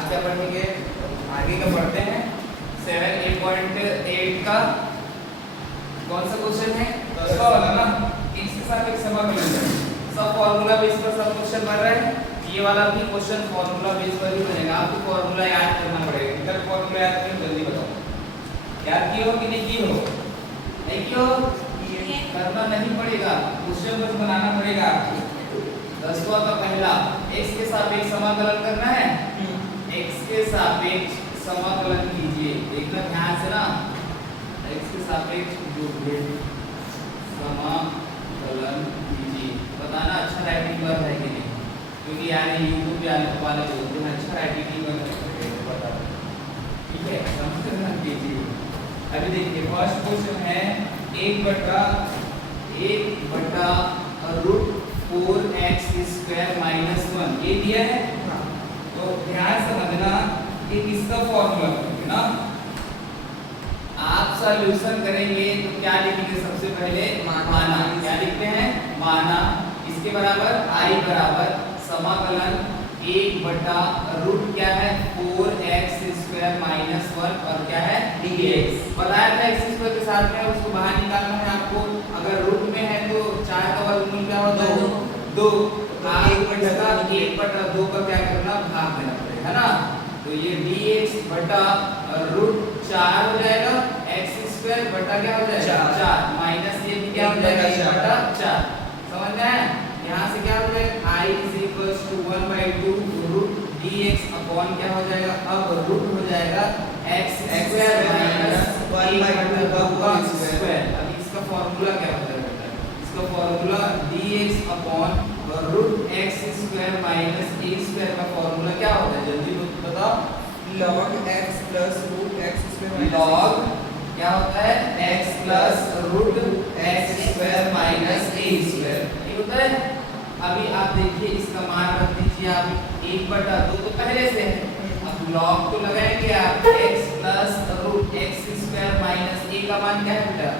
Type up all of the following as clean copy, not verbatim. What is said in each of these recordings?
आज क्या पढ़ेंगे, आगे का पढ़ते हैं 7.8 का कौन सा क्वेश्चन है, 10 वाला ना, x के साथ एक समाकलन है। सब फॉर्मूला बेस पर सब क्वेश्चन बन रहे हैं। ये वाला भी क्वेश्चन फॉर्मूला बेस पर ही बनेगा। आपको फॉर्मूला याद करना पड़ेगा। इधर फॉर्मूला याद करें, जल्दी बताओ। याद किए हो कि नहीं किए हो? नहीं किए हो? करना नहीं पड़ेगा, क्वेश्चन बस बनाना पड़ेगा आपको। 10वां का पहला x के सापेक्ष समाकलन करना है। x के सापेक्ष समाकलन कीजिए, देखना ध्यान से ना, x के सापेक्ष समाकलन कीजिए। बताना अच्छा राइटिंग वर्ब है कि नहीं, क्योंकि यार यूट्यूब पे आने वाले बोलते हैं अच्छा राइटिंग वर्ब है, बता। ठीक है, समाकलन कीजिए। अभी देखिए फर्स्ट क्वेश्चन है 1/√4x² - 1 ये दिया है। तो ध्यान समझना कि किसका फॉर्मूला है ना। आप सॉल्यूशन करेंगे तो क्या लिखेंगे, सबसे पहले माना। क्या लिखते हैं? माना। इसके बराबर i बराबर समाकलन 1/रूट क्या है 4x² - 1 और क्या है dx। बताया था x² के साथ में उसको बाहर निकालना है आपको। अगर रूट में है तो 4 का वर्गमूल क्या होता है 2। 1/2 का क्या करना, भाग देना पड़ेगा, है ना। तो ये dx/√4 हो जाएगा, x² बटा क्या हो जाएगा 4 माइनस ये भी क्या हो जाएगा 1/4। समझ में आया? यहाँ से क्या हो जाएगा i = 1/2 dx अपॉन क्या हो जाएगा, अब रूट हो जाएगा x² - 1/2²। अब इसका फॉर्मूला क्या होता है बेटा? इसका formula dx upon √x² - a² का फॉर्मूला क्या होता है, जल्दी बताओ। log x plus root x² log क्या होता है x plus √x² - a², ये होता है। अभी आप देखिए इसका मान रख दीजिए आप 1/2 तो पहले से है। अब log तो लगाएंगे आप x plus √x² - a का मान क्या है बेटा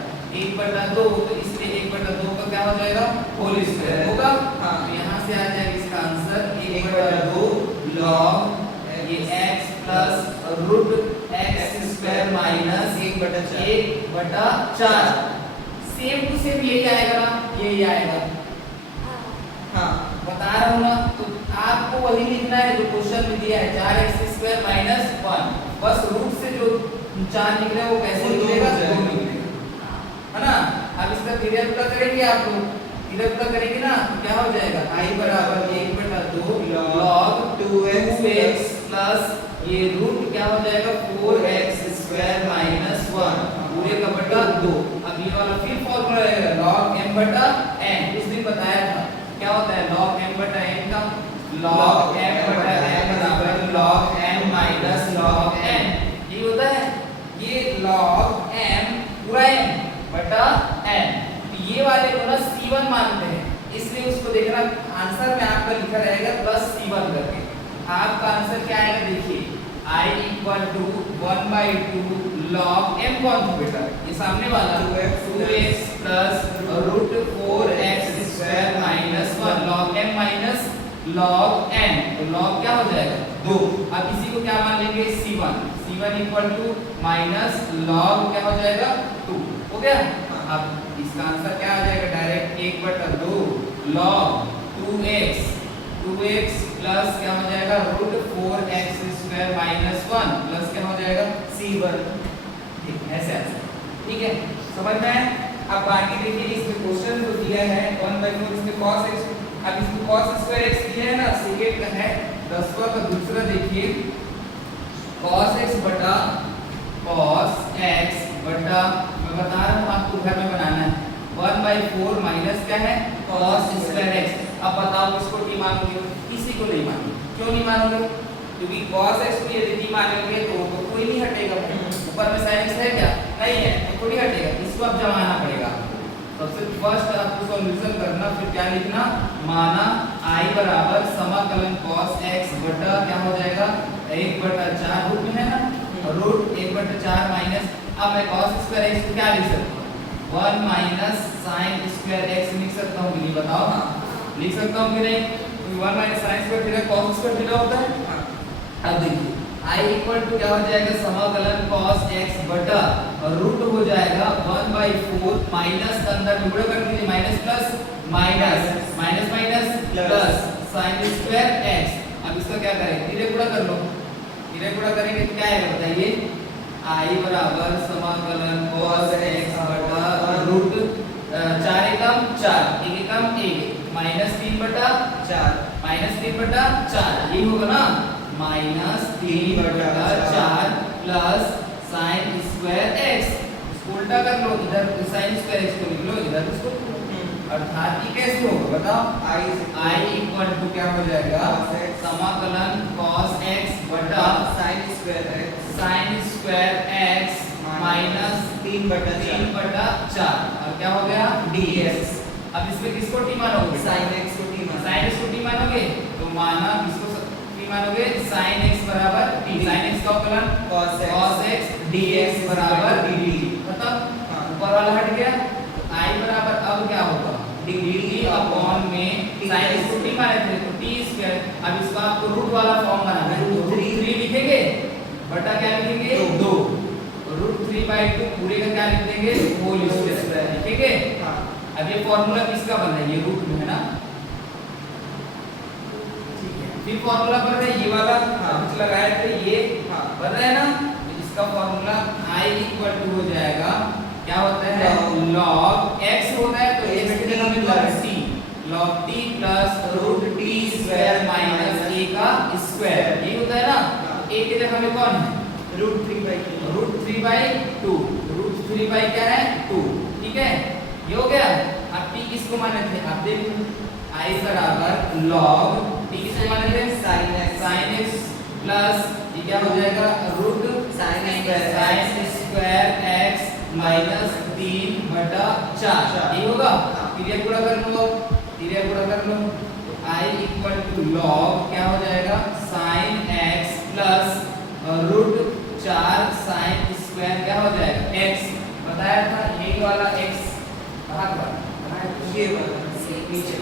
1/2, तो इसलिए 1/2 का क्या हो जाएगा होल स्क्वायर होगा। हाँ, तो यहाँ से आ जाएगा इसका आंसर 1/2 log ये x plus √x² - 1/4। Same to same यही आएगा ना, यही आएगा। हाँ, बता रहा हूँ ना। तो आपको वही लिखना है जो क्वेश्चन में दिया है 4x² - 1। बस रूट से जो 4 निकले वो कैसे निकलेगा, 2 निकलेगा, है ना। अब इसका क्रियात्मक करेंगे आप लोग, क्रियात्मक करेंगे ना तो क्या हो जाएगा i बराबर 1/2 log 2x प्लस ये रूट क्या हो जाएगा 4x² - 1 पूरे का बटा 2। अब ये वाला फिर फॉर्मूला रहेगा log m/n। उस दिन बताया था क्या होता है log m/n का log m/n बराबर log m minus log n। ये होता है ये log m पूरा m बटा n। तो ये वाले को ना c1 मानते हैं, इसलिए उसको देखना आंसर में आपका लिखा रहेगा +c1 करके। आपका आंसर क्या आएगा देखिए i = 1/2 log m कौन सा बेटा, ये सामने वाला 2x plus √4x² - 1 log m minus log n। तो log क्या हो जाएगा 2। अब इसी को क्या मान लेंगे c1 = माइनस log क्या हो जाएगा 2। हो गया। अब इसका आंसर क्या आ जाएगा डायरेक्ट 1/2 log 2x प्लस क्या हो जाएगा √4x² - 1 प्लस क्या हो जाएगा c1। ठीक है, ऐसे आंसर। ठीक है, समझ में आया? अब बाकी देखिए इसमें क्वेश्चन जो दिया है 1/4 इसमें cos x। अब इसमें cos² x दिया है ना, सेकंड का है 10वां का दूसरा देखिए cos x बटा cos x बटा, मैं बता रहा हूँ आपको घर में बनाना है 1/4 माइनस क्या है cos² x। अब बताओ किसको t मानोगे, किसी को नहीं मानोगे। क्यों नहीं मानोगे, क्योंकि cos x को यदि t मानेंगे तो कोई नहीं हटेगा। ऊपर में sin x है क्या, नहीं है, तो थोड़ी हटेगा। इसको अब जमाना पड़ेगा। सबसे फर्स्ट आपको सॉल्यूशन करना, फिर क्या लिखना, माना i बराबर समाकलन cos x बटा क्या हो जाएगा 1/4 रूट में है ना, रूट 1/4 माइनस, अब मैं cos² x को क्या लिख सकता हूँ 1 माइनस sin² x लिख सकता हूँ कि नहीं, बताओ। हाँ, लिख सकता हूँ कि नहीं, 1 minus sin² theta cos² theta होता है। अब देखिए I इक्वल टू क्या हो जाएगा, समाकलन cos x बटा रूट हो जाएगा 1/4 माइनस अंदर में गुणा कर दीजिए, minus plus minus minus minus plus sin square x। अब इसका क्या करें, धीरे गुणा कर लो, धीरे गुणा करेंगे तो क्या आएगा बताइए, I बराबर समाकलन cos x बटा रूट 4 एकम 4 1 एकम 1 माइनस 3 बटा 4 माइनस 3 बटा 4 ये होगा ना, माइनस 3 बटा 4 प्लस साइन स्क्वायर x। इसको उल्टा कर लो, इधर साइन स्क्वायर x को लिख लो, इधर इसको, अर्थात ये कैसे होगा बताओ, I इक्वल टू क्या हो जाएगा, समाकलन cos x बटा sin square x माइनस 3 बटा 4 और क्या हो गया dx। अब इसमें किसको t मानोगे, sin x को t माना, sin x को t मानोगे तो माना किसको t मानोगे, sin x बराबर t, sin x का अवकलन cos x dx बराबर dt। मतलब ऊपर वाला हट गया, I बराबर अब क्या होगा dt अपॉन में sin x को t माने थे तो t स्क्वायर। अब इसका आपको रूट वाला फॉर्म बनाना है तो रूट 3 लिखेंगे बटा क्या लिखेंगे 2, रूट 3/2 पूरे का क्या लिख देंगे होल स्क्वायर, ठीक है। अब ये फार्मूला किसका बन रहा है, ये रूट में है ना, ठीक है। फिर फार्मूला बन रहा है ये वाला, कुछ लगाए थे ये बन रहा है ना, तो इसका फार्मूला I इक्वल टू हो जाएगा, क्या होता है log x होता है तो x की जगह में log t, log t plus root t square minus a का स्क्वायर, ये होता है ना। a की जगह में कौन है, रूट 3/2, रूट 3/2, रूट 3 बाई क्या है 2, ठीक है ये हो गया। अब t किसको माने थे, आप देखो I बराबर log t किसको माने थे, sin x प्लस ये क्या हो जाएगा root sin square x minus 3 बटा 4 ये होगा। फिर ये गुणा कर लो, फिर ये गुणा कर लो तो I इक्वल टू log क्या हो जाएगा sin x plus root 4 sin square क्या हो जाएगा x, बताया था यही वाला x कहाँ पर ये वाला नीचे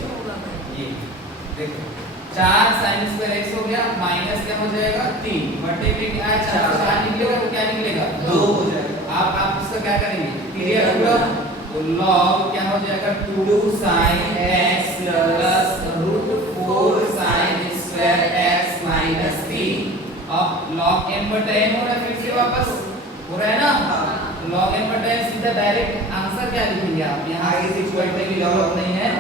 ये देखो 4 sin स्क्वायर x हो गया माइनस क्या हो जाएगा 3 बटे में क्या है 4 निकलेगा तो क्या निकलेगा 2 हो जाएगा। आप उसका क्या करेंगे क्लियर होगा तो log क्या हो जाएगा 2 sin x plus root 4 sin square x minus 3। अब log n बटा n हो रहा है, फिर से वापस हो रहा है ना, log n बटा n सीधा डायरेक्ट आंसर क्या लिखेंगे आप, यहाँ इस इक्वल की जरूरत नहीं है,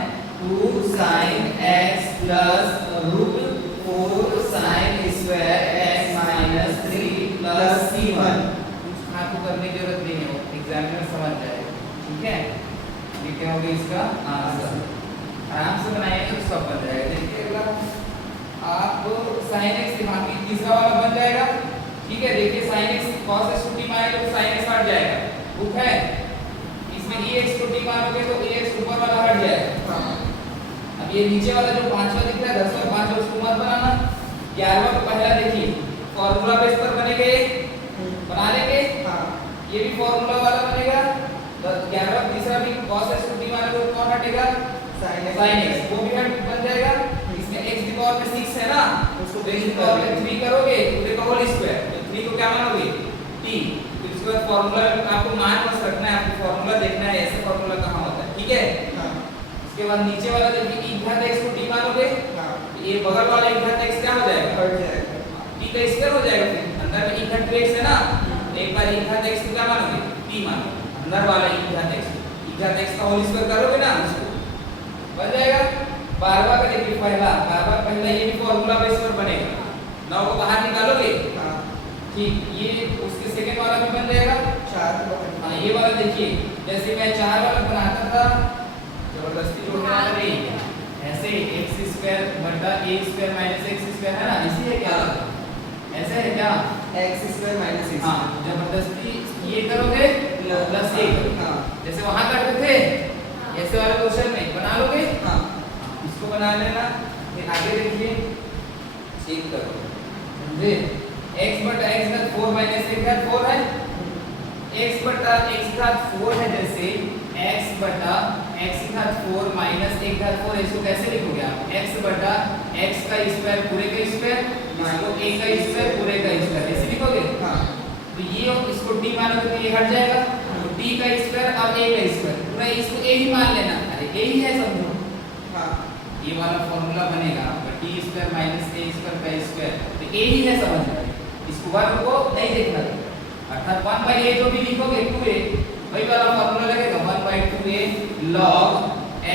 2 sin x plus root 4 sin square x minus 3 plus c1। आपको करने की जरूरत नहीं है, एग्जामिनर समझ जाएगा, ठीक है। ये क्या होगा इसका आंसर, आराम से बनाइए तो सब बन जाएगा। देखिएगा आप sin x बाकी तीसरा वाला बन जाएगा, ठीक है। देखिए sin x cos x को t मारेंगे तो sin x हट जाएगा, बुक है इसमें ex को t मारोगे तो ex ऊपर वाला हट जाएगा। अब ये नीचे वाला जो पांचवा दिख रहा है 10वां 5वां उसको मत बनाना, 11वां को पहला देखिए फार्मूला बेस पर बनेगा, बना लेंगे ये भी फार्मूला वाला बनेगा। 11वां तीसरा भी cos x को t मारोगे तो कौन हटेगा sin x, वो भी हट बन जाएगा। इसमें x की पावर में 6 है ना, उसको x की पावर में 3 करोगे पूरे का होल स्क्वायर, तो 3 को क्या मानोगे t, तो इसके बाद फार्मूला आपको मान बस रखना है, आपको फार्मूला देखना है ऐसे फार्मूला कहां होता है, ठीक है। उसके बाद नीचे वाला देखिए e घात x को t मानोगे ये बगल वाला e घात x क्या हो जाएगा हट जाएगा, t का स्क्वायर हो जाएगा, फिर अंदर में e घात x है ना, एक बार e घात x को क्या मानोगे t मानो, अंदर वाला e घात x का होल स्क्वायर करोगे ना उसको बन जाएगा। 12वां का देखिए पहला ये भी फार्मूला बेस पर बनेगा, 9 को बाहर निकालोगे ठीक, ये उसके सेकंड वाला भी बन जाएगा 4। हां ये वाला देखिए जैसे मैं 4 वाला बनाता था जबरदस्ती जोड़ने वाला नहीं, ऐसे x स्क्वायर बटा a square minus x square है ना, इसी है क्या ऐसे है क्या x स्क्वायर माइनस x, हां जबरदस्ती ये करोगे प्लस a जैसे वहां करते थे ऐसे वाले क्वेश्चन में बना लोगे, इसको बना लेना। फिर आगे देखिए चेक करो, समझे x बटा x घात 4 माइनस 1 घात 4 है, x बटा x घात 4 है, जैसे x बटा x घात 4 माइनस 1 घात 4 इसको कैसे लिखोगे आप, x बटा x का स्क्वायर पूरे का स्क्वायर इसको a का स्क्वायर मानोगे तो ये हट जाएगा, तो t का स्क्वायर अब a का स्क्वायर, पूरा इसको a ही मान लेना, अरे a ही है समझो। हाँ ये वाला फॉर्मूला बनेगा आपका t square minus a square का स्क्वायर, तो a ही है समझ में, इसको वर्ग को नहीं देखना, अर्थात 1/a जो भी लिखोगे 2a वही वाला फॉर्मूला लगेगा, 1/2a log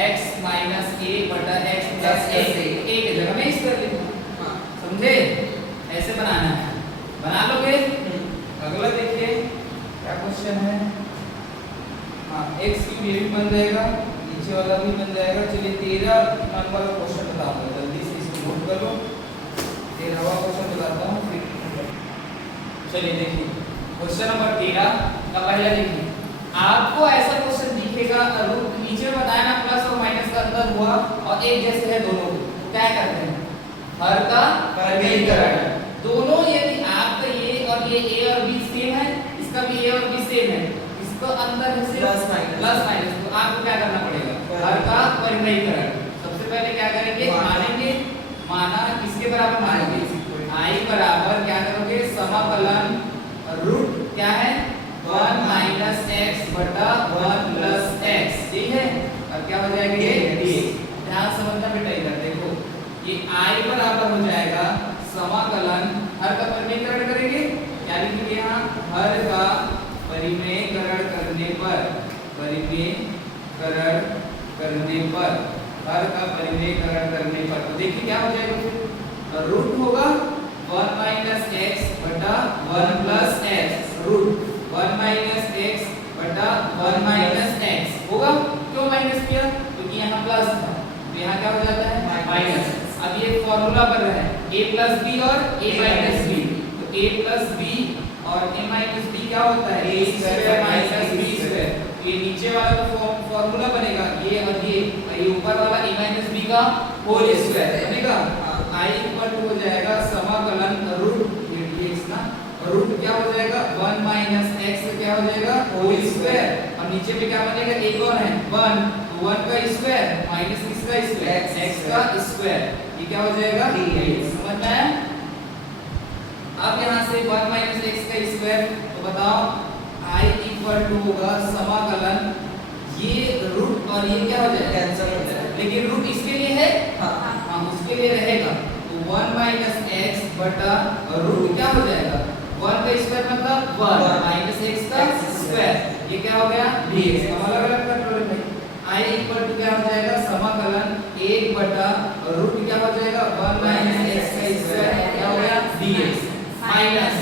x minus a बटा x प्लस a, a की जगह में स्क्वायर लिखना, समझे? ऐसे बनाना है, बना लोगे? अगला देखिए क्या क्वेश्चन है। हाँ x क्यूब ये भी बन जाएगा, नीचे वाला भी बन जाएगा। चलिए 13 नंबर वाला क्वेश्चन बताऊंगा, जल्दी से इसको नोट कर लो। 13वां क्वेश्चन बताता हूँ फिर। चलिए देखिए क्वेश्चन नंबर 13 का पहला देखिए, आपको ऐसा क्वेश्चन दिखेगा, रूट नीचे में बताया ना प्लस और माइनस का अंतर हुआ और एक जैसे है दोनों को, तो क्या करते हैं? हर का परिमेयीकरण, दोनों यदि आपका ये और ये a और b सेम है, इसका भी a और b सेम है, इसको अंदर है प्लस माइनस, तो आपको क्या करना पड़ेगा? हर का परिमेयीकरण। सबसे पहले क्या करेंगे? मानेंगे, माना किसके बराबर मानेंगे? i बराबर क्या करोगे? समाकलन रूट क्या है? 1 माइनस x बटा 1 प्लस x, यही है, और क्या हो जाएगा? ये dx। ध्यान समझना बेटा, इधर देखो ये i बराबर हो जाएगा समाकलन, हर का परिमेयीकरण करेंगे, क्या लिखेंगे यहाँ? हर का परिमेयीकरण करने पर, परिमेयीकरण करने पर, हर का परिमेयीकरण करने पर, तो देखिए क्या हो जाएगा फिर? रूट होगा 1 माइनस x बटा 1 plus x, root 1 minus x बटा 1 माइनस x होगा। क्यों माइनस किया? क्योंकि यहाँ प्लस था, तो यहाँ क्या हो जाता है? माइनस। अब ये फॉर्मूला बन रहा है a प्लस b और a माइनस b, तो a प्लस b और a माइनस b क्या होता है? a square minus b square. ये नीचे वाला तो फॉर्मूला बनेगा ये और ये ऊपर वाला a माइनस b का होल स्क्वायर बनेगा। i इक्वल टू हो जाएगा समाकलन रूट dx ना, रूट क्या हो जाएगा? 1 माइनस x क्या हो जाएगा? होल स्क्वायर, और नीचे में क्या बनेगा? एक और है 1, तो 1 का स्क्वायर माइनस किसका स्क्वायर? x का स्क्वायर, ये क्या हो जाएगा? dx। समझ में आया? अब यहाँ से 1 माइनस x का स्क्वायर, तो बताओ i इक्वल टू होगा समाकलन, ये रूट और ये क्या हो जाएगा? कैंसिल हो जाएगा, लेकिन रूट इसके लिए है, हाँ उसके लिए रहेगा, तो 1 माइनस x बटा रूट क्या हो जाएगा? 1 का स्क्वायर मतलब 1 माइनस x का स्क्वायर, ये क्या हो गया? dx। हम अलग अलग कर रहे हैं, i इक्वल टू क्या हो जाएगा? समाकलन 1 बटा रूट क्या हो जाएगा? 1 माइनस x का स्क्वायर, क्या हो गया? dx minus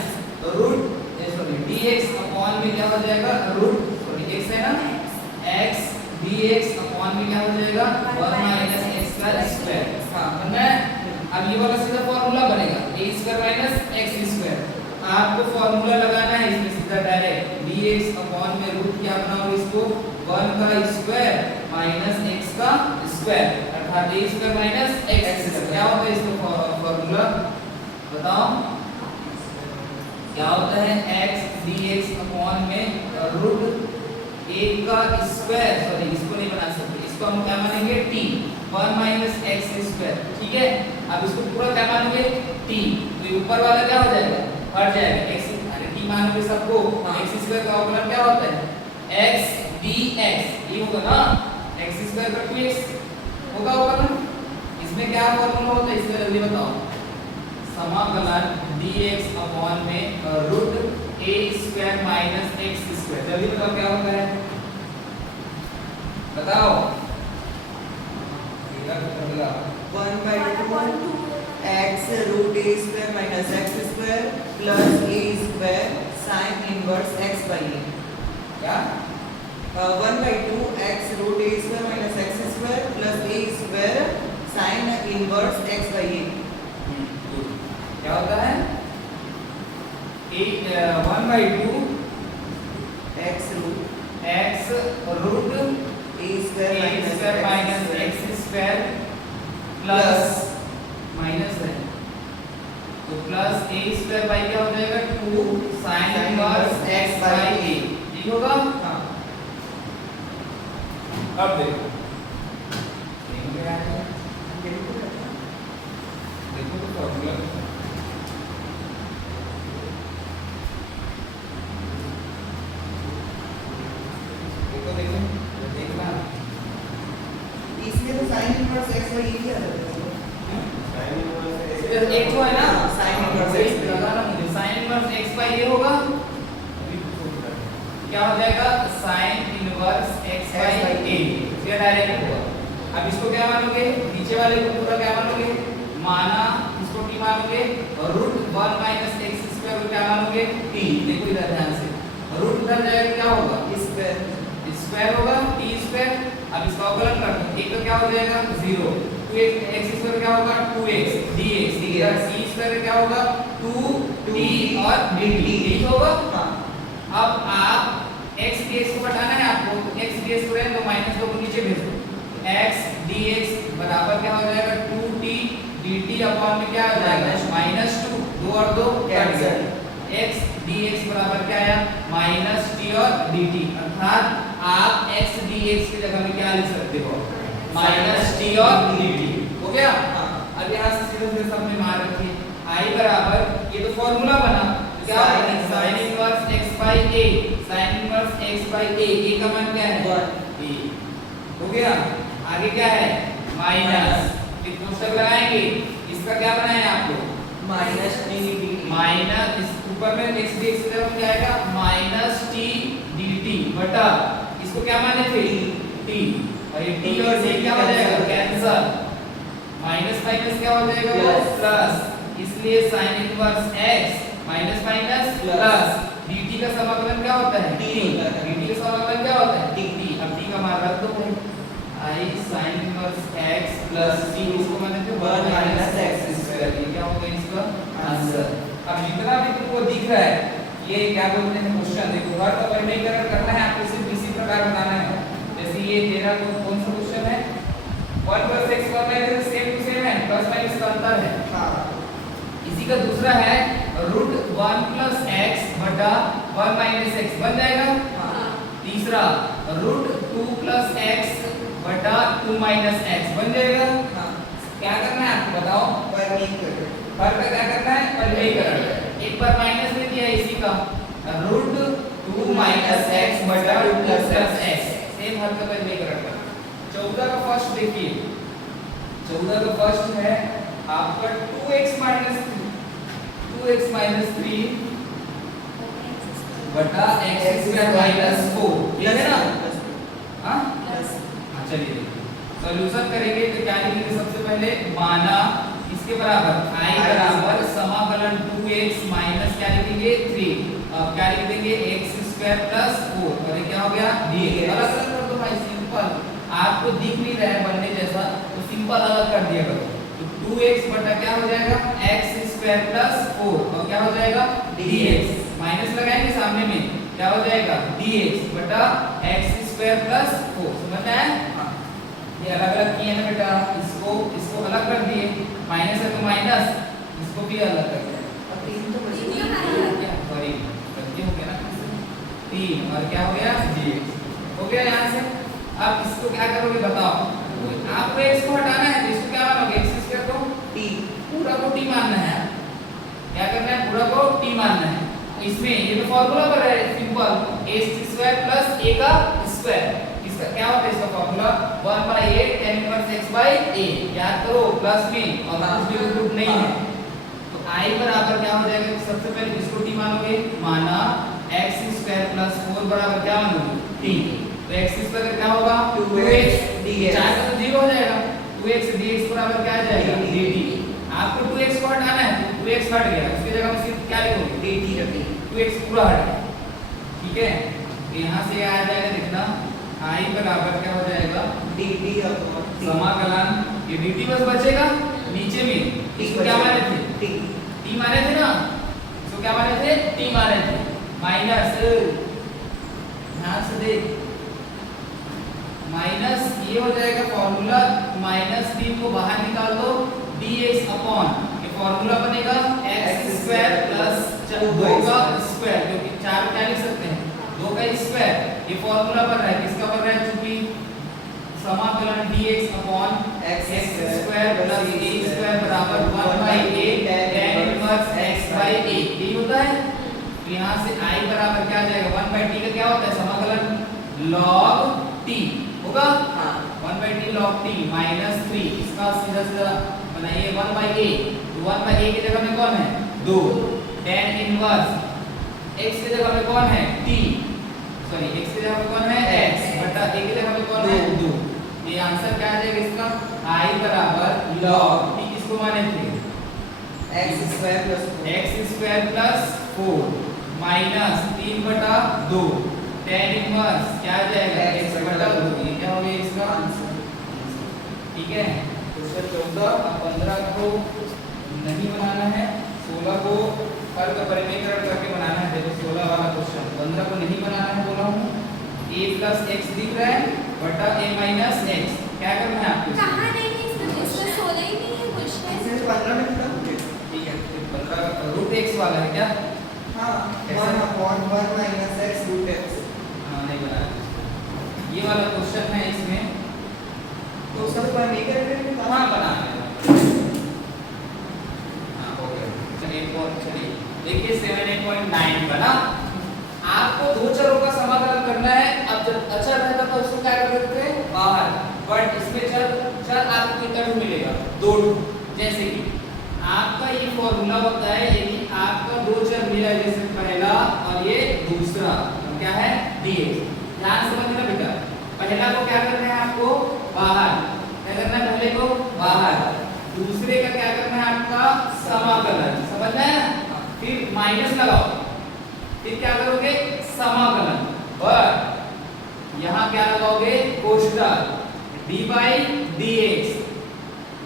root dx upon में क्या हो जाएगा? रूट x है ना, x dx अपॉन में क्या हो जाएगा? 1 माइनस x का स्क्वायर। हाँ है, अब ये वाला सीधा फॉर्मूला बनेगा a square minus x square, आपको फॉर्मूला लगाना है इसमें सीधा डायरेक्ट, dx अपॉन में रूट क्या बनाओगे इसको? 1 का स्क्वायर माइनस x का स्क्वायर, अर्थात a square minus x square. क्या होता है इसका फॉर्मूला बताओ? क्या होता है? x dx अपॉन में रूट a का स्क्वायर, सॉरी इसको नहीं बना सकते, इसको हम क्या मानेंगे? t 1 माइनस x स्क्वायर, ठीक है। अब इसको पूरा क्या मानोगे? t, तो ऊपर वाला क्या हो जाएगा? हट जाएगा, x अरे t मानोगे सबको, x स्क्वायर का अवकलन क्या होता है? x dx, ये होगा ना, x स्क्वायर का 2x होगा अवकलन। इसमें क्या फॉर्मूला होता है इसका जल्दी बताओ? समाकलन dx अपॉन में root a square minus x square, जल्दी बताओ क्या होता है? बताओ। 1/2 x root a square minus x square plus a square sine inverse x by a। क्या? 1/2 x root a square minus x square plus a square sine inverse x by a। क्या होता है? 1/2 x root a square minus x square plus minus है, तो plus a square by क्या हो जाएगा? 2 sign inverse x by a, ठीक होगा? हाँ। अब देखो तो फॉर्मूला एक तो है ना साइन इनवर्स वही x लगाना मुझे sin inverse x by a होगा क्या हो जाएगा sin inverse x by a ये डायरेक्ट होगा। अब इसको क्या मानोगे नीचे वाले को पूरा क्या मानोगे माना इसको t मानोगे और √1 - x² को क्या मानोगे t। देखो इधर ध्यान से रूट उधर जाएगा क्या होगा स्क्वायर होगा t स्क्वायर। अब इसका अवकलन कर दो एक तो क्या हो जाएगा 0 2x² क्या होगा 2x dx इधर c स्क्वायर क्या होगा 2t और dt यही होगा। अब आप x dx को हटाना है आपको तो x dx को रहने दो -2 को नीचे भेज दो x dx बराबर क्या हो जाएगा 2t dt अपॉन में क्या हो जाएगा -2 2 और 2 कैंसिल x dx बराबर क्या आया -t और dt अर्थात आप x dx की जगह में क्या लिख सकते हो -t और dt हो गया। अब यहाँ से सीधे सब में मान रखिए I बराबर ये तो फॉर्मूला बना क्या sin inverse x by a sin inverse x by a का मान क्या है 1 हो गया। आगे क्या है माइनस एक कोष्ठक लगाएंगे इसका क्या बनाया आपको माइनस इस ऊपर में x dx की तरफ क्या आएगा -t dt बटा इसको क्या माने थे t और ये t और d क्या हो जाएगा कैंसिल माइनस माइनस क्या हो जाएगा प्लस इसलिए sin inverse x minus minus plus dt का समाकलन क्या होता है dt का समाकलन क्या होता है dt। अब t का मान रख दो I sin inverse x plus t इसको माने थे 1 - x²। ये क्या होगा इसका आंसर। अब जितना भी तुमको दिख रहा है ये क्या बोलते हैं क्वेश्चन देखो हर का वर्गीकरण करना है आपको सिर्फ इसी प्रकार बताना है। जैसे ये तेरा कौन सा क्वेश्चन है 1 + x और माइनस सेम टू सेम है प्लस माइनस का अंतर है। इसी का दूसरा है √1 + x बटा 1 - x बन जाएगा। तीसरा √2 + x बटा 2 - x बन जाएगा। क्या करना है आपको बताओ हर का क्या करना है वर्गीकरण एक बार माइनस ले दिया इसी का √2 - x बटा 2 + x सेम हर का वर्गीकरण कर। 14 का फर्स्ट देखिए 14 का फर्स्ट है आपका 2x - 3 बटा x² - 4 ठीक है ना। हां चलिए सॉल्यूशन करेंगे तो क्या लिखेंगे सबसे पहले माना इसके बराबर I बराबर समाकलन 2x माइनस क्या लिखेंगे 3 अब क्या लिख देंगे x² + 4 और ये क्या हो गया dx। अलग अलग कर दो भाई सिंपल आपको दिख नहीं रहा है बनने जैसा तो सिंपल अलग कर दिया करो तो 2x बटा क्या हो जाएगा x² + 4 और क्या हो जाएगा dx माइनस लगाएंगे सामने में क्या हो जाएगा dx बटा x² + 4 समझ आया। ये अलग अलग किए ना बेटा इसको अलग कर दिए माइनस है तो माइनस इसको भी अलग कर दिया क्या सॉरी गलती हो गया ना 3 और क्या हो गया dx हो गया। यहाँ से अब इसको क्या करोगे बताओ आपको x को हटाना है तो इसको क्या मानोगे x² को t पूरा को t मानना है। क्या करना है पूरा को t मानना है। इसमें ये तो फार्मूला पर है सिंपल a² + a का स्क्वायर इसका क्या होता है इसका formula 1/8 tan inverse x by a याद करो प्लस में और कुछ भी रूट नहीं है तो I बराबर क्या हो जाएगा सबसे पहले इसको t मानोगे माना x² + 4 बराबर क्या मानोगे t तो x² क्या होगा 2x dx 4 का तो 0 हो जाएगा 2x dx बराबर क्या आ जाएगा dt। आपको 2x को हटाना है तो 2x हट गया उसकी जगह में सिर्फ क्या लिखोगे dt रखिए 2x पूरा हट गया ठीक है। यहाँ से आ जाएगा देखना I बराबर क्या हो जाएगा dt समाकलन ये dt बस बचेगा नीचे में इसको क्या माने थे t माने थे ना इसको क्या माने थे t माने थे माइनस ध्यान से देख माइनस ये हो जाएगा फॉर्मूला -3 को बाहर निकाल दो dx अपॉन ये फॉर्मूला बनेगा x² + 2 का स्क्वायर जो कि 4 क्या लिख सकते हैं 2 का स्क्वायर ये फॉर्मूला बन रहा है किसका बन रहा है चूंकि समाकलन dx अपॉन x² + a² बराबर 1/8 tan inverse x by a यही होता है। तो यहाँ से I बराबर क्या आ जाएगा 1/t का क्या होता है समाकलन log t होगा 1/t log t -3 इसका सीधा सीधा बनाइए 1/a तो 1 में a की जगह में कौन है 2, tan इनवर्स x की जगह में कौन है t, सॉरी x की जगह में कौन है x बटा a की जगह में कौन है 2। ये आंसर क्या आ जाएगा इसका I बराबर log t किसको माने थे x² प्लस 4 माइनस 3 बटा 2 tan इनवर्स क्या आ जाएगा x बटा 2। ये क्या हो गया इसका आंसर, ठीक है। क्वेश्चन 14 अब 15 को नहीं बनाना है, 16 को हल का परिमेयकरण करके बनाना है। देखो 16 वाला क्वेश्चन 15 को नहीं बनाना है, बोला हूं a प्लस x दिख रहा है बटा a माइनस x, क्या करना है आपको कहां नहीं इसमें 16 ही नहीं है क्वेश्चन, इसमें 15 में खत्म हो गया। ठीक है। तो 15 रूट x वाला है क्या? हाँ, कैसे? 1/1 माइनस x रूट x। हाँ नहीं बनाया, ये वाला क्वेश्चन है इसमें तो उसका तो मैं करेंगे हाँ बना लेना। हाँ हो गया। चलिए देखिए 7.9 बना। आपको दो चरों का समाकलन करना है। अब जब अचर रहता तो उसको क्या कर देते हैं बाहर, बट इसमें चर आपको कितना मिलेगा 2। जैसे कि आपका ये फॉर्मूला होता है कि आपका दो चर मिला, जैसे पहला और ये दूसरा क्या है dx। ध्यान से समझना बेटा, पहला को क्या करना है आपको बाहर, क्या करना है पहले को बाहर, दूसरे का क्या करना है आपका समाकलन, समझना है ना। फिर माइनस लगाओ, फिर क्या करोगे समाकलन, पर यहाँ क्या लगाओगे कोष्ठक d by dx,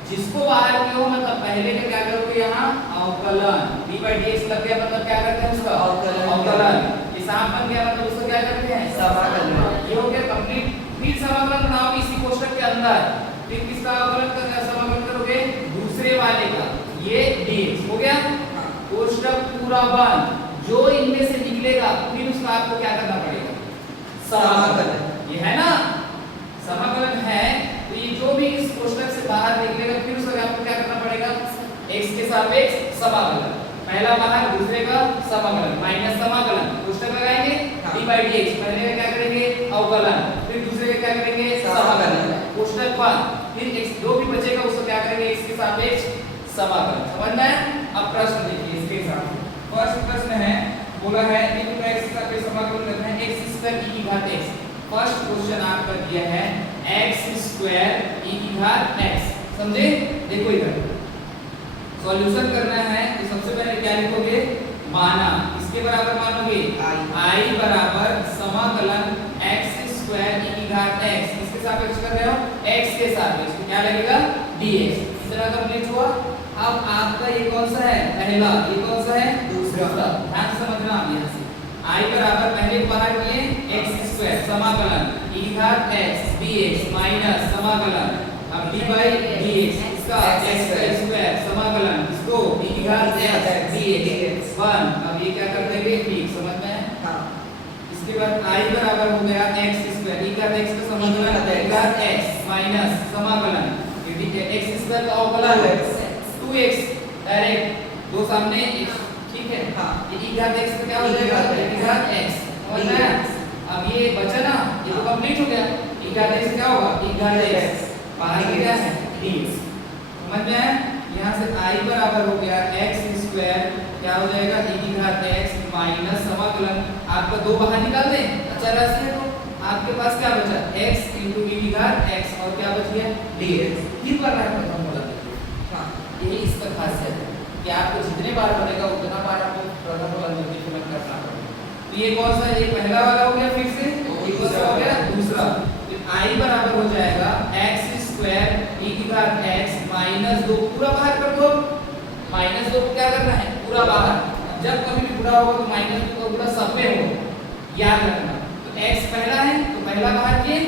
जिसको बाहर की हो मतलब पहले का क्या करोगे यहाँ अवकलन, d by dx लग गया मतलब क्या करते हैं उसका अवकलन। हिसाब बन गया मतलब उसको क्या करते हैं समाकलन। ये हो गया कंप्लीट। फिर समाकलन बनाओगे इसी कोष्ठक के अंदर, फिर किसका अवकलन करना समाकलन करोगे दूसरे वाले का, ये dx हो गया। कोष्ठक पूरा बंद, जो इनमें से निकलेगा फिर उसका आपको क्या करना पड़ेगा समाकलन। ये है ना समाकलन है, तो ये जो भी इस कोष्ठक से बाहर निकलेगा फिर उसका आपको क्या करना पड़ेगा x के सापेक्ष समाकलन, पहला बाहर दूसरे का समाकलन माइनस समाकलन, कोष्ठक लगाएंगे d by dx, पहले का क्या करेंगे अवकलन, फिर दूसरे का क्या करेंगे समाकलन, कोष्ठक बंद, फिर x जो भी बचेगा उसको क्या करेंगे x के सापेक्ष समाकलन। समझना है। अब प्रश्न देखिए इसके साथ, फर्स्ट प्रश्न है बोला है x के सापेक्ष समाकलन करना है x² e की घात x। फर्स्ट क्वेश्चन आपका दिया है x² e की घात x, समझे। देखो इधर सॉल्यूशन करना है तो सबसे पहले क्या लिखोगे माना, इसके बराबर मानोगे i बराबर समाकलन x² e की घात x, इसके सापेक्ष कर रहे हो x के सापेक्ष, क्या लगेगा dx। इतना कंप्लीट हुआ। अब आपका ये कौन सा है पहला, ये कौन सा है दूसरा। ध्यान से समझना आप यहाँ से i बराबर पहले बाहर किए x² समाकलन e की घात x dx माइनस समाकलन अब d by dx, इसका x² समाकलन इसको e की घात x dx 1। अब ये क्या कर देंगे ठीक, समझ में है। हाँ, इसके बाद i बराबर हो गया x² e की घात x का समाकलन e की घात x माइनस समाकलन x² का अवकलन 2x डायरेक्ट दो सामने x, ठीक है। हाँ, ये e घात x का क्या हो जाएगा e की घात x, समझ में है। अब ये बचा ना, ये तो कंप्लीट हो गया। e घात x क्या होगा e घात x, बाहर क्या है dx, समझ में है। यहाँ से i बराबर हो गया x² क्या हो जाएगा e की घात x माइनस समाकलन, आपका दो बाहर निकाल दें अच्छा रास्ते है, तो आपके पास क्या बचा x into e की घात x और क्या बच गया dx। फिर करना है प्रथम वाला। हाँ, यही इसका खासियत है कि आपको जितने बार बनेगा उतना बार आपको प्रथम वाला निर्देशन करना पड़ेगा। तो ये कौन सा, ये पहला वाला हो गया, फिर से ये कौन सा हो गया दूसरा। तो i बराबर हो जाएगा x² e की घात x माइनस 2, पूरा बाहर कर दो, माइनस 2 को क्या करना है पूरा बाहर। जब कभी भी पूरा होगा तो माइनस 2 का पूरा सब में हो, याद रखना। तो x पहला है तो पहला बाहर किए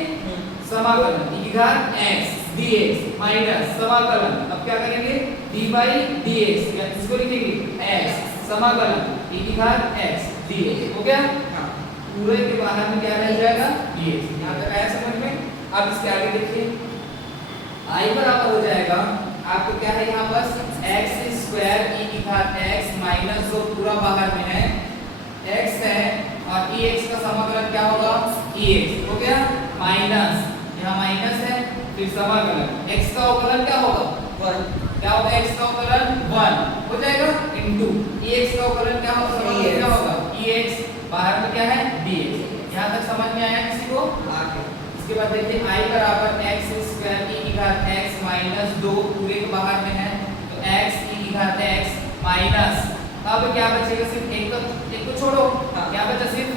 समाकलन e की घात x dx माइनस समाकलन, अब क्या करेंगे d by dx, या इसको लिखेंगे x समाकलन e की घात x dx हो गया। हाँ, पूरे के बाहर में क्या रह जाएगा dx। यहाँ तक आया समझ में। अब इसके आगे देखिए i बराबर हो जाएगा आपको क्या है यहाँ बस x² e की घात x माइनस 2 पूरा बाहर में है x है और ex का समाकलन क्या होगा ex हो गया माइनस, यहाँ माइनस है फिर समाकलन x का अवकलन क्या होगा 1 क्या होगा x का अवकलन 1 हो जाएगा इनटू ex का अवकलन क्या होगा ex बाहर में क्या है dx। यहाँ तक समझ में आया किसी को? आगे इसके बाद देखिए i बराबर x स्क्वायर e की घात x माइनस 2 पूरे के बाहर में है तो x e की घात x माइनस अब क्या बचेगा सिर्फ एक को छोड़ो क्या बचा सिर्फ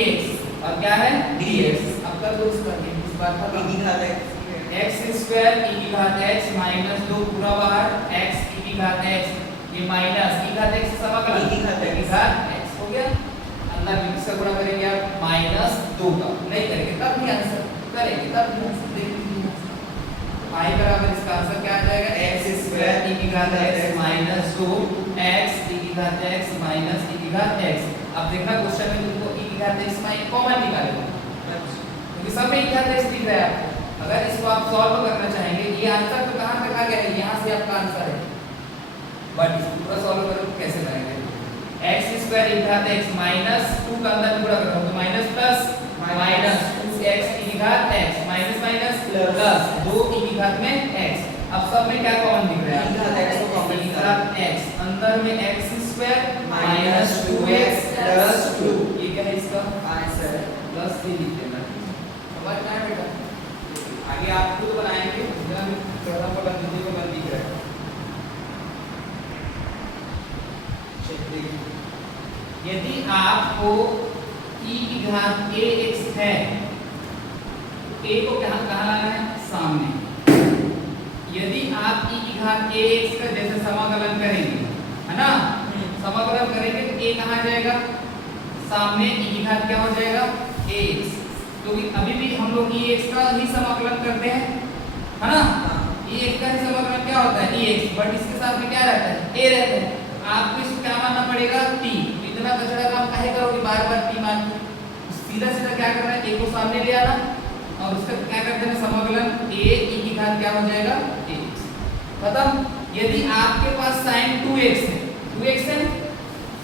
ex और क्या है dx। अब कर दो इसका इस बार का e की घात x स्क्वायर e की घात x माइनस 2 पूरा बाहर x e की घात x ये माइनस e की घात x से समाकलन e की घात x हो गया। अंदर मिक्स से गुणा करेंगे आप माइनस 2 का नहीं करेंगे तब भी आंसर करेंगे तब भी आंसर देख लीजिए y बराबर इसका आंसर क्या आ जाएगा x स्क्वायर e की घात x माइनस 2 x e की घात x माइनस e की घात x। अब देखना क्वेश्चन में तुमको e की घात x माइनस कॉमन निकालेगा क्योंकि सब में e की घात x दिख रहा है आपको। अगर इसको आप सॉल्व करना चाहेंगे ये आंसर तो कहां तक आ गया है यहां से आपका आंसर है बट इसको पूरा सॉल्व करो तो कैसे करेंगे x स्क्वायर e की घात x माइनस 2 का अंदर पूरा करो तो minus plus minus 2x e की घात x minus minus plus 2 e की घात में x। अब सब में क्या कॉमन दिख रहा है e की घात x को कॉमन e की घात x अंदर में x square minus 2x plus 2 ये क्या है इसका आंसर प्लस 3 लिख देना समझ में आया बेटा। आगे आप खुद बनाएंगे जितना भी थोड़ा थोड़ा वीडियो में बन दिख रहा है। यदि आपको e की घात ax है तो a को कहां लाना है सामने। यदि आप e की घात ax का जैसे समाकलन करेंगे है ना समाकलन करेंगे तो a कहां जाएगा सामने e की घात क्या हो जाएगा ax क्योंकि अभी भी हम लोग ex का ही समाकलन करते हैं है ना ex का ही समाकलन क्या होता है ex बट इसके साथ में क्या रहता है a रहता है। आपको इसको क्या मानना पड़ेगा t इतना कचरा काम काहे करोगे बार बार t मान सीधा सीधा क्या करना है a को सामने ले आना और उसका क्या करते हैं समाकलन a e की घात क्या हो जाएगा ax खत्म। यदि आपके पास sin 2x है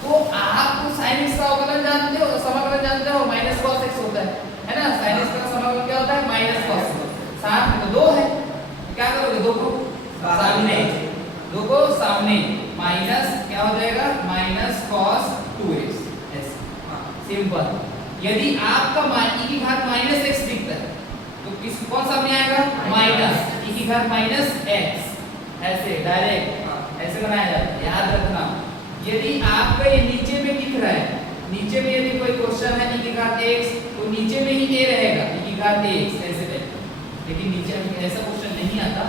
तो आप तो sin x का अवकलन जानते हो समाकलन जानते हो माइनस cos x होता है ना sin x का समाकलन क्या होता है माइनस cos x। साथ में तो 2 है क्या करोगे 2 को सामने 2 को सामने माइनस क्या हो जाएगा माइनस cos 2x ऐसे सिंपल। यदि आपका e की घात माइनस x दिखता है तो किस कौन सामने आएगा माइनस e की घात माइनस x ऐसे डायरेक्ट ऐसे बनाया जाता है याद रखना। यदि आपका ये नीचे में दिख रहा है नीचे में यदि कोई क्वेश्चन है e की घात x तो नीचे में ही a रहेगा e की घात x ऐसे टाइप लेकिन नीचे में ऐसा क्वेश्चन नहीं आता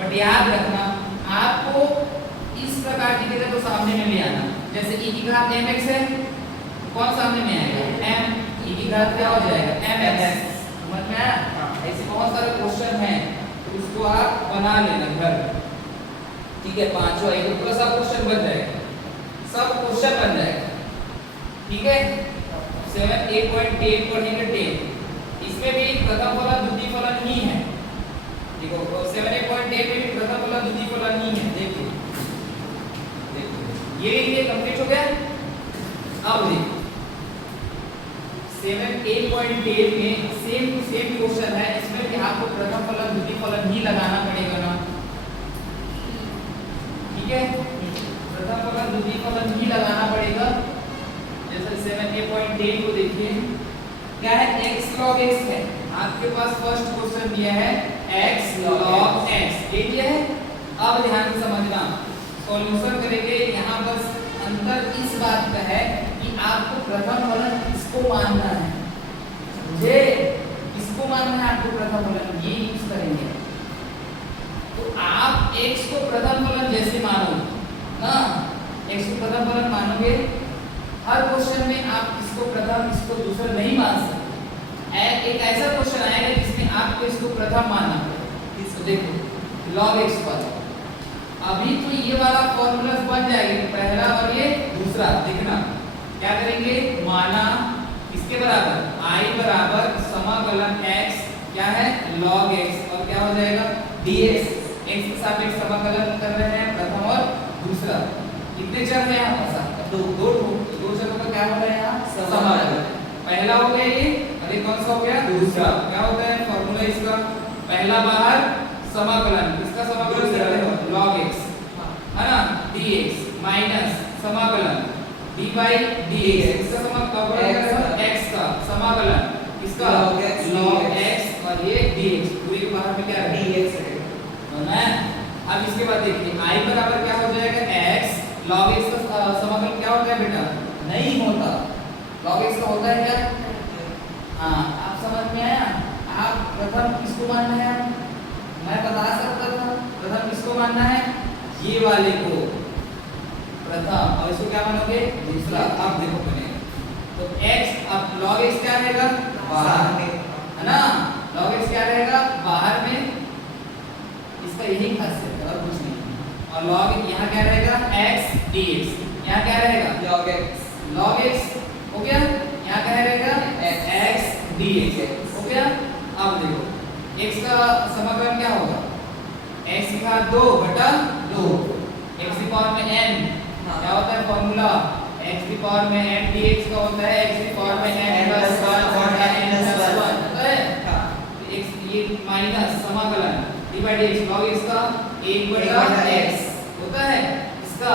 बट याद रखना आपको इस प्रकार की जगह तो सामने में ले आना जैसे e की घात mx है कौन सामने में आएगा m e की घात क्या हो जाएगा mx समझ में आया। ऐसे बहुत सारे क्वेश्चन हैं तो उसको आप बना लेना घर ठीक है पांचों आएगा पूरा सब क्वेश्चन बन जाएगा सब क्वेश्चन बन जाएगा ठीक है। 7 पढ़ेंगे 10 इसमें भी प्रथम फलन द्वितीय फलन ही है देखो 7 में भी प्रथम फलन द्वितीय फलन ही है देखो ये लिख कंप्लीट हो गया। अब देखो 7 में सेम टू सेम क्वेश्चन है इसमें भी आपको प्रथम फलन द्वितीय फलन ही लगाना पड़ेगा ना ठीक है प्रथम फलन द्वितीय फलन ही लगाना पड़ेगा। जैसे 7 को देखिए क्या है x log x है आपके पास फर्स्ट क्वेश्चन दिया है x log x ये दिया है। अब ध्यान से समझना सॉल्यूशन करेंगे यहाँ बस अंतर इस बात का है कि आपको प्रथम फलन इसको मानना है मुझे इसको मानना है आपको प्रथम फलन ये यूज करेंगे तो आप x को प्रथम फलन जैसे मानो ना x को प्रथम फलन मानोगे हर क्वेश्चन में आप इसको प्रथम इसको दूसरा नहीं मान सकते। एक ऐसा क्वेश्चन आएगा जिसमें आपको इसको प्रथम मानना पड़ेगा। इसको देखो log x पर अभी तो ये वाला फॉर्मूला बन जाएगा पहला और ये दूसरा देखना क्या करेंगे माना इसके बराबर i बराबर समाकलन x क्या है log x और क्या हो जाएगा dx x के सापेक्ष समाकलन कर रहे हैं प्रथम और दूसरा कितने चर हैं यहाँ पर दो चरों का क्या हो रहा है यहाँ समाकलन पहला हो गया ये अरे कौन सा हो गया दूसरा क्या होता है फॉर्मूला इसका पहला बाहर समाकलन इसका समाकलन करते हो log x माइनस समाकलन d बाई dx, इसका समाकलन x का समाकलन इसका log x log x और ये dx, पूरी के बाहर में क्या है dx रहेगा। तो ना अब इसके बाद देखिए i बराबर क्या हो जाएगा x log x का समाकलन क्या होता है बेटा, नहीं होता, log x का होता है क्या, हाँ आप समझ में आया। आप प्रथम किसको मानना है, मैं बता सकता था, प्रथम किसको मानना है, ये वाले को प्रथम, और इसको क्या मानोगे दूसरा। अब देखो बनेगा तो x, अब log x क्या रहेगा बाहर में, है ना, log x क्या रहेगा बाहर में, इसका यही खासियत है और कुछ नहीं। और log यहाँ क्या रहेगा x dx, यहाँ क्या रहेगा log x हो गया, यहाँ क्या रहेगा x dx हो गया। अब देखो x का समाकलन क्या होगा, x का 2 बटा 2, x की पावर में n क्या होता है फॉर्मूला, x की पावर में n dx का होता है x की पावर में n प्लस 1 बटा n प्लस 1 होता है। तो x ये माइनस समाकलन d by dx log x का 1 बटा x होता है, इसका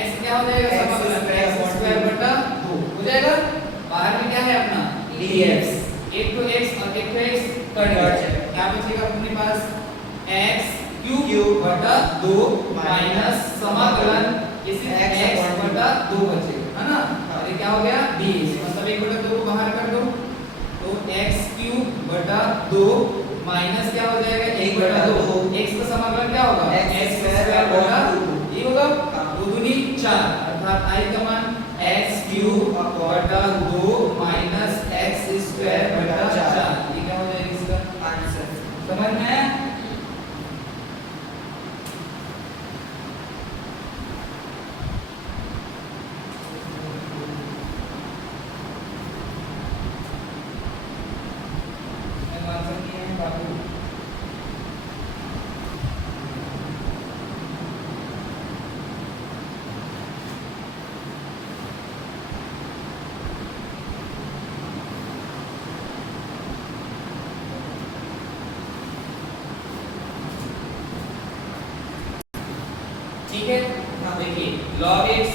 x क्या हो जाएगा समाकलन x स्क्वायर बटा 2 हो जाएगा। बाहर में क्या है अपना dx, एक तो x और एक तो x कट जाएगा, क्या बचेगा अपने पास x क्यूब बटा 2 माइनस समाकलन इसी x बटा 2 बचेगा, है ना। और ये क्या हो गया dx, मतलब 1 बटा 2 को बाहर कर दो तो x क्यूब बटा 2 माइनस क्या हो जाएगा 1 बटा 2, x का समाकलन क्या होगा x स्क्वायर बटा 2, ये होगा 2 दूनी 4, अर्थात i का मान x क्यूब बटा 2 माइनस x स्क्वायर बटा 4, ये क्या हो जाएगा इसका आंसर। समझ में आया। ठीक है, देखिए log x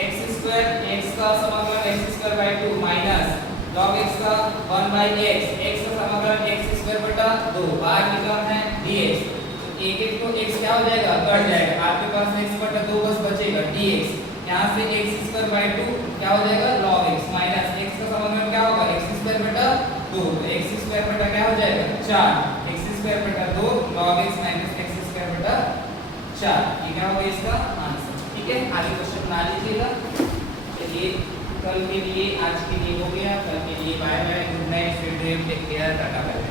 x square x का समाकलन x square by 2 minus log x का 1 बाय x x का समाकलन x स्क्वायर बटा 2, बाहर निकलना है dx, तो एक एक तो x क्या हो जाएगा कट जाएगा, आपके पास x बटा 2 बस बचेगा dx, यहाँ से x स्क्वायर बाय 2 क्या हो जाएगा log x माइनस x का समाकलन क्या होगा x स्क्वायर बटा 2, तो x स्क्वायर बटा क्या हो जाएगा 4, x स्क्वायर बटा 2 log x minus x square बटा 4, ये क्या होगा इसका आंसर। ठीक है, आगे क्वेश्चन बना लीजिएगा। चलिए कल के लिए, आज के लिए हो गया, कल के लिए bye bye, good night, sweet dream, take care, tata bye.